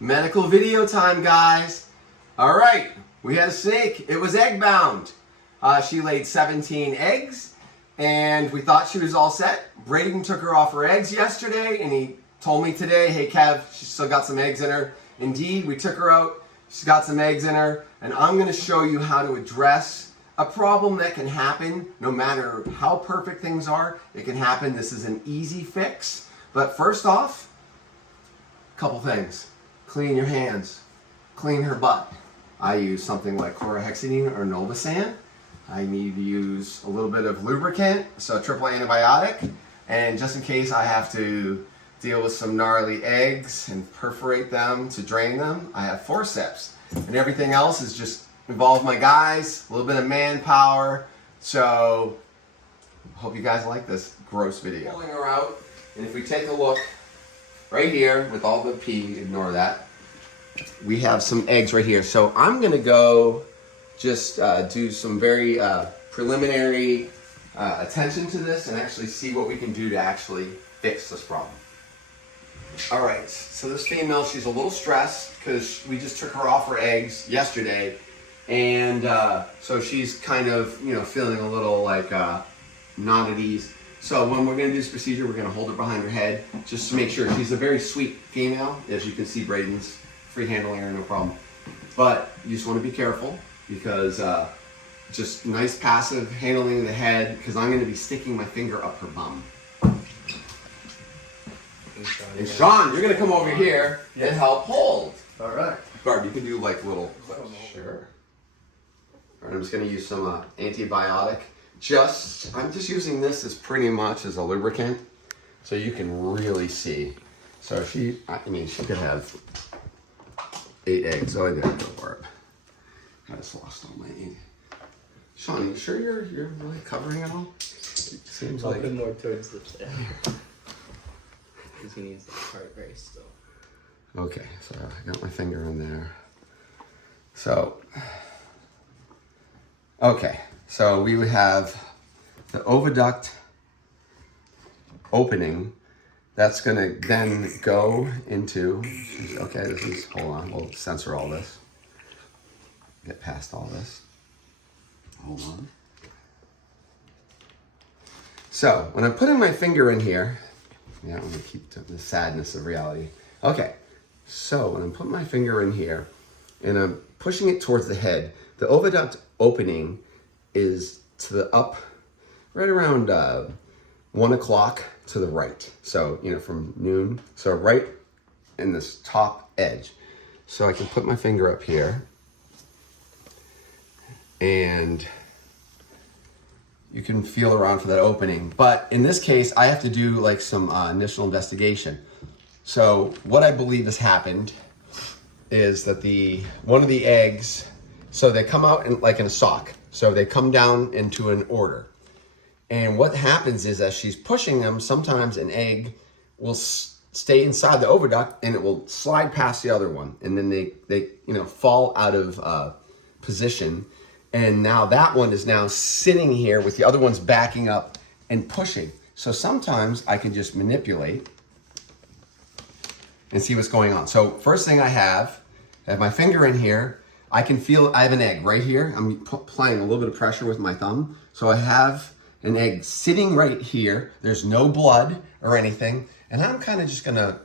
Medical video time, guys. All right, we had a snake. It was egg bound. She laid 17 eggs, and we thought she was all set. Braden took her off her eggs yesterday, and he told me today, hey, Kev, she's still got some eggs in her. Indeed, we took her out. She's got some eggs in her, and I'm going to show you how to address a problem that can happen no matter how perfect things are. It can happen. This is an easy fix. But first off, a couple things. Clean your hands. Clean her butt. I use something like chlorhexidine or Novosan. I need to use a little bit of lubricant, so a triple antibiotic. And just in case I have to deal with some gnarly eggs and perforate them to drain them, I have forceps. And everything else is just involve my guys, a little bit of manpower. So, hope you guys like this gross video. Pulling her out, and if we take a look right here with all the pee, ignore that. We have some eggs right here. So I'm gonna go just do some very preliminary attention to this and actually see what we can do to actually fix this problem. All right, so this female, she's a little stressed because we just took her off her eggs yesterday. And so she's kind of, feeling a little like not at ease. So when we're gonna do this procedure, we're gonna hold her behind her head just to make sure. She's a very sweet female. As you can see, Braden's free handling her, no problem. But you just wanna be careful because just nice passive handling of the head, because I'm gonna be sticking my finger up her bum. And Sean, you're gonna come over here and help hold. All right. Barb, you can do like little clips. Sure. All right, I'm just going to use some antibiotic. I'm just using this as pretty much as a lubricant, so you can really see. So she could have 8 eggs. Oh, I didn't go for it. I just lost all my eggs. Sean, you sure you're really covering it all? It seems like open more towards the tail. Because he needs that heart race, so. Okay, so I got my finger in there. So. Okay, so we would have the oviduct opening. That's gonna then go into, okay, hold on, we'll censor all this. Get past all this. Hold on. So, when I'm putting my finger in here, I'm gonna keep the sadness of reality. Okay, so when I'm putting my finger in here and I'm pushing it towards the head, the oviduct opening is to the up, right around 1 o'clock to the right. So, from noon. So right in this top edge. So I can put my finger up here and you can feel around for that opening. But in this case, I have to do like some initial investigation. So what I believe has happened is that one of the eggs, so they come out in a sock. So they come down into an order. And what happens is as she's pushing them, sometimes an egg will stay inside the oviduct and it will slide past the other one. And then they fall out of position. And now that one is now sitting here with the other ones backing up and pushing. So sometimes I can just manipulate and see what's going on. So first thing I have my finger in here. I can feel I have an egg right here. I'm applying a little bit of pressure with my thumb. So I have an egg sitting right here. There's no blood or anything. And I'm kind of just gonna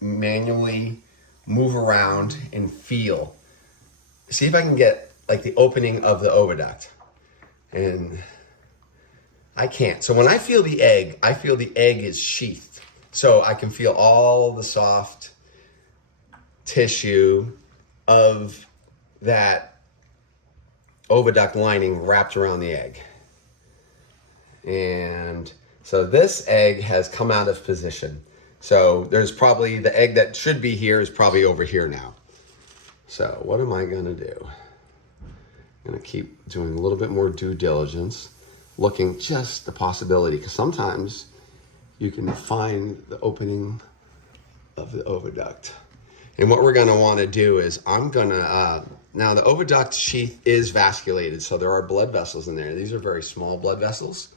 manually move around and feel. See if I can get like the opening of the oviduct. And I can't. So when I feel the egg is sheathed. So I can feel all the soft tissue of that oviduct lining wrapped around the egg. And so this egg has come out of position. So there's probably the egg that should be here is probably over here now. So what am I gonna do? I'm gonna keep doing a little bit more due diligence, looking just the possibility, because sometimes you can find the opening of the oviduct. And what we're gonna wanna do is now the oviduct sheath is vasculated, so there are blood vessels in there. These are very small blood vessels.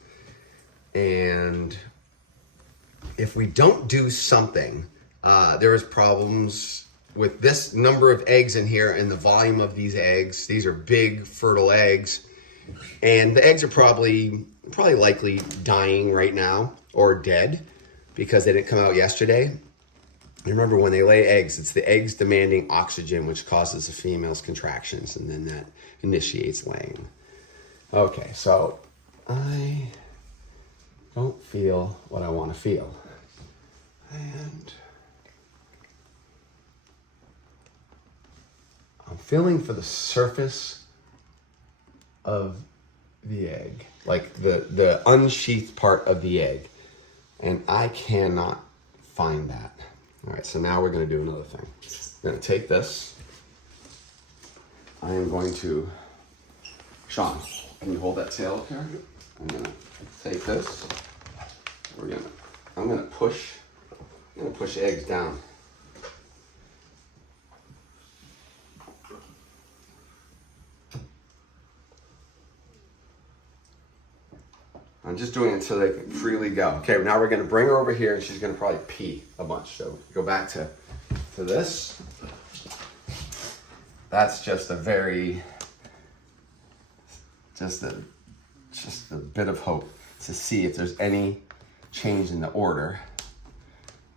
And if we don't do something, there is problems with this number of eggs in here and the volume of these eggs, these are big fertile eggs, and the eggs are probably likely dying right now or dead because they didn't come out yesterday. And remember, when they lay eggs, it's the eggs demanding oxygen, which causes the female's contractions, and then that initiates laying. Okay, so I don't feel what I want to feel. And I'm feeling for the surface of the egg, like the unsheathed part of the egg. And I cannot find that. All right, so now we're gonna do another thing. I'm gonna take this. I am going to, Sean, can you hold that tail up here? I'm gonna take this. I'm gonna push eggs down. I'm just doing it so they can freely go. Okay, now we're gonna bring her over here and she's gonna probably pee a bunch. So go back to this. That's just a bit of hope to see if there's any change in the order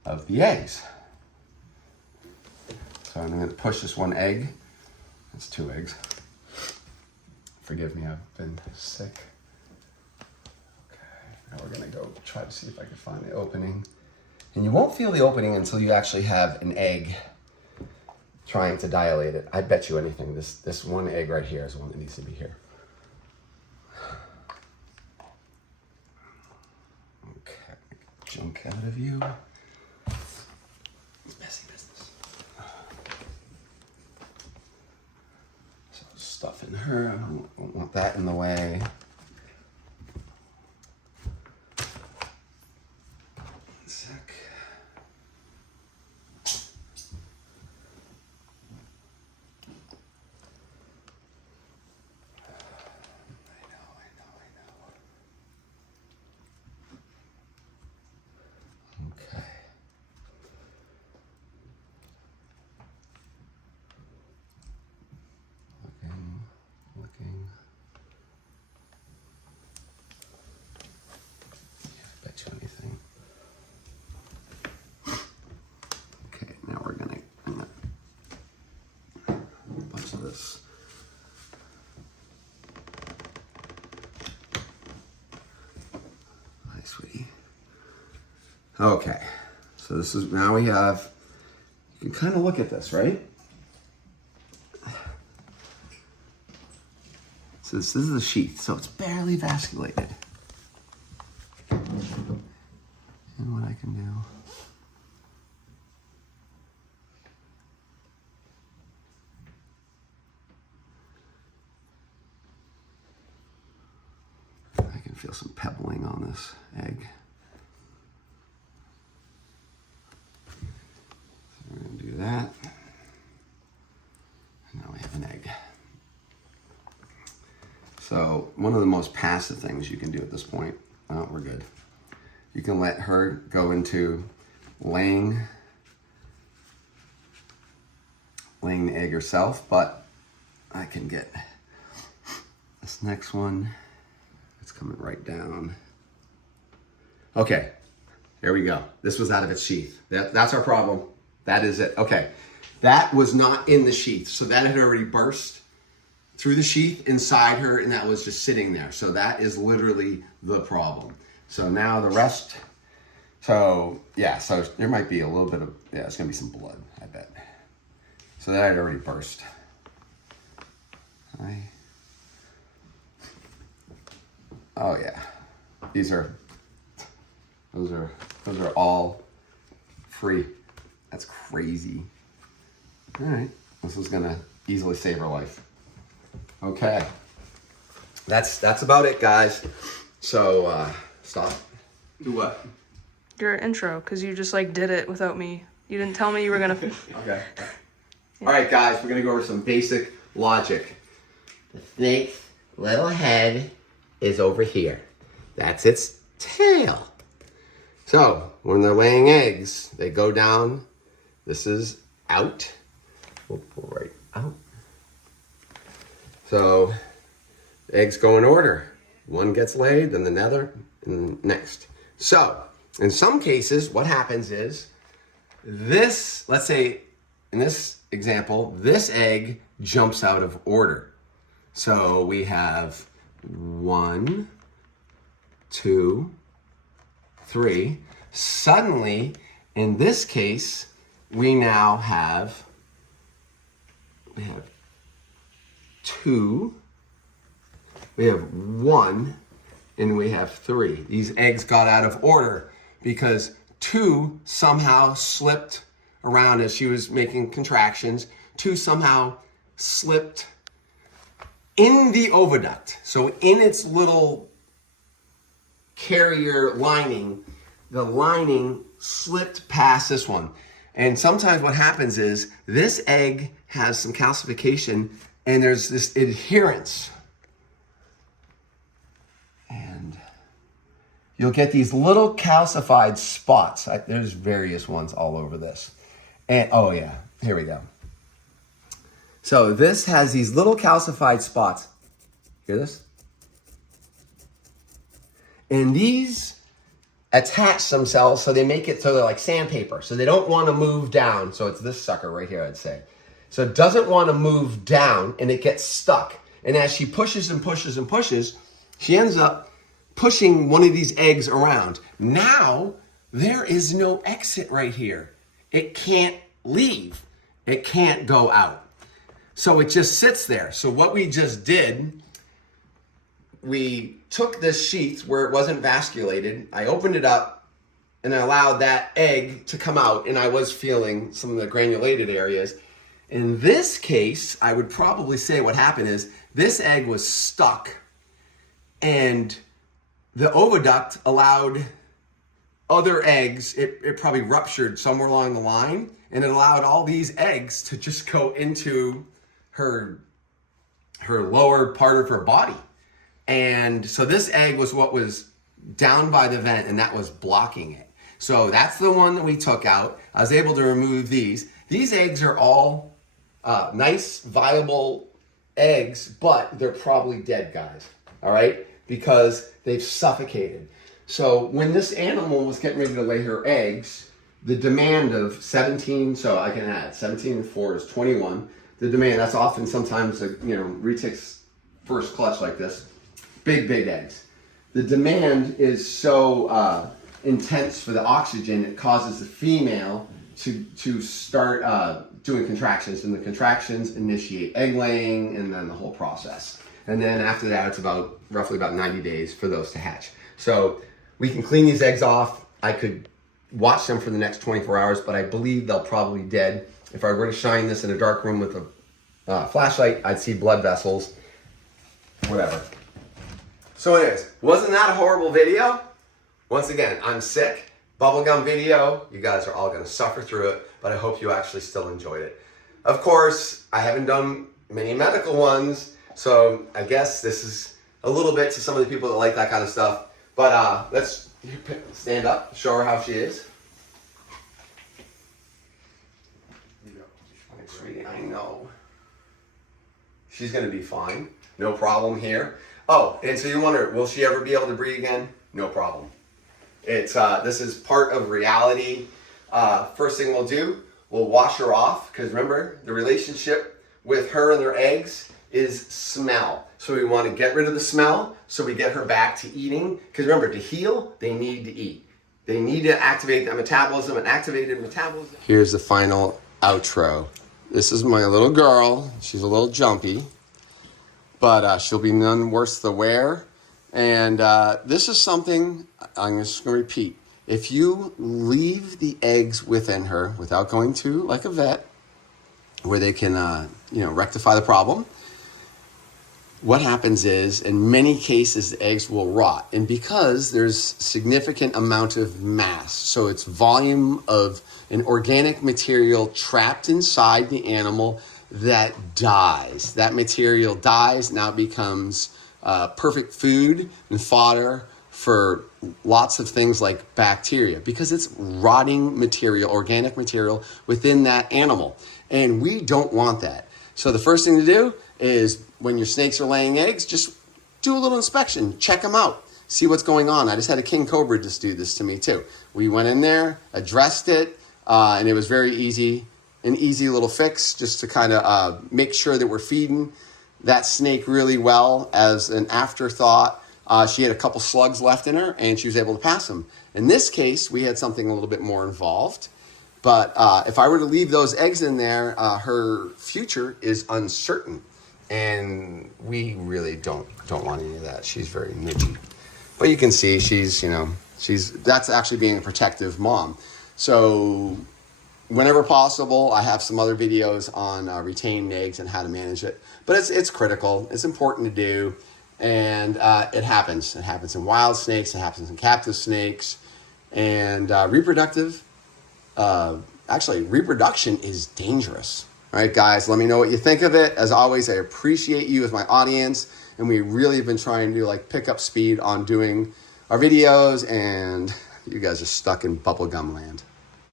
of the eggs. So I'm gonna push this one egg. That's 2 eggs. Forgive me, I've been sick. Now we're gonna go try to see if I can find the opening. And you won't feel the opening until you actually have an egg trying to dilate it. I bet you anything, this one egg right here is the one that needs to be here. Okay, junk out of you. It's messy business. So stuff in her, I don't want that in the way. This. Hi, sweetie. Okay, so this is, now we have, you can kind of look at this, right? So this is the sheath, so it's barely vasculated. And what I can do. Feel some pebbling on this egg. So we're going to do that. And now we have an egg. So one of the most passive things you can do at this point, oh, we're good. You can let her go into laying the egg herself, but I can get this next one. Coming right down. Okay, here we go. This was out of its sheath. That's our problem. That is it. Okay, that was not in the sheath. So that had already burst through the sheath inside her, and that was just sitting there. So that is literally the problem. So now the rest, so yeah, so there might be a little bit of, yeah, it's gonna be some blood, I bet. So that had already burst. Oh yeah, those are all free. That's crazy. All right, this is gonna easily save her life. Okay, that's about it, guys. So stop. Do what? Your intro, because you just like did it without me. You didn't tell me you were gonna. Okay. Yeah. All right, guys, we're gonna go over some basic logic. The snake's little head is over here. That's its tail. So when they're laying eggs, they go down. This is out, will pull right out. So eggs go in order. One gets laid, then the other, and next. So in some cases, what happens is this, let's say in this example, this egg jumps out of order. So we have 1, 2, 3. Suddenly, in this case, we now have 2, we have 1, and we have 3. These eggs got out of order because 2 somehow slipped around as she was making contractions. 2 somehow slipped in the oviduct. So in its little carrier lining, the lining slipped past this one. And sometimes what happens is this egg has some calcification and there's this adherence. And you'll get these little calcified spots. There's various ones all over this. And oh yeah, here we go. So this has these little calcified spots. Hear this? And these attach themselves so they make it so they're like sandpaper. So they don't want to move down. So it's this sucker right here, I'd say. So it doesn't want to move down and it gets stuck. And as she pushes and pushes and pushes, she ends up pushing one of these eggs around. Now there is no exit right here. It can't leave. It can't go out. So it just sits there. So what we just did, we took this sheath where it wasn't vasculated. I opened it up and I allowed that egg to come out, and I was feeling some of the granulated areas. In this case, I would probably say what happened is this egg was stuck and the oviduct allowed other eggs, it probably ruptured somewhere along the line, and it allowed all these eggs to just go into her lower part of her body. And so this egg was what was down by the vent, and that was blocking it. So that's the one that we took out. I was able to remove these. These eggs are all nice, viable eggs, but they're probably dead, guys. All right? Because they've suffocated. So when this animal was getting ready to lay her eggs, the demand of 17, so I can add 17 and 4 is 21. The demand, that's often sometimes, retic's first clutch like this. Big eggs. The demand is so intense for the oxygen, it causes the female to start doing contractions, and the contractions initiate egg laying and then the whole process. And then after that, it's roughly about 90 days for those to hatch. So we can clean these eggs off. I could watch them for the next 24 hours, but I believe they'll probably be dead. If I were to shine this in a dark room with a flashlight, I'd see blood vessels, whatever. So anyways, wasn't that a horrible video? Once again, I'm sick. Bubblegum video. You guys are all going to suffer through it, but I hope you actually still enjoyed it. Of course, I haven't done many medical ones, so I guess this is a little bit to some of the people that like that kind of stuff. But let's stand up, show her how she is. I know. She's going to be fine. No problem here. Oh, and so you wonder, will she ever be able to breathe again? No problem. It's this is part of reality. First thing we'll do, we'll wash her off, because remember, the relationship with her and their eggs is smell. So we want to get rid of the smell so we get her back to eating. Because remember, to heal, they need to eat. They need to activate that metabolism, and activated metabolism. Here's the final outro. This is my little girl. She's a little jumpy, but she'll be none worse the wear. And this is something I'm just going to repeat. If you leave the eggs within her without going to like a vet where they can rectify the problem, what happens is, in many cases, the eggs will rot. And because there's significant amount of mass, so it's volume of an organic material trapped inside the animal that dies. That material dies, now it becomes perfect food and fodder for lots of things like bacteria because it's rotting material, organic material within that animal. And we don't want that. So the first thing to do is when your snakes are laying eggs, just do a little inspection, check them out, see what's going on. I just had a king cobra just do this to me too. We went in there, addressed it, and it was very easy, an easy little fix just to kind of make sure that we're feeding that snake really well as an afterthought. She had a couple slugs left in her and she was able to pass them. In this case, we had something a little bit more involved. But if I were to leave those eggs in there, her future is uncertain. And we really don't want any of that. She's very nippy. But you can see that's actually being a protective mom. So whenever possible, I have some other videos on retained eggs and how to manage it. But it's critical. It's important to do. And it happens. It happens in wild snakes. It happens in captive snakes. And reproduction is dangerous. All right, guys, let me know what you think of it. As always, I appreciate you as my audience. And we really have been trying to pick up speed on doing our videos. And you guys are stuck in bubblegum land.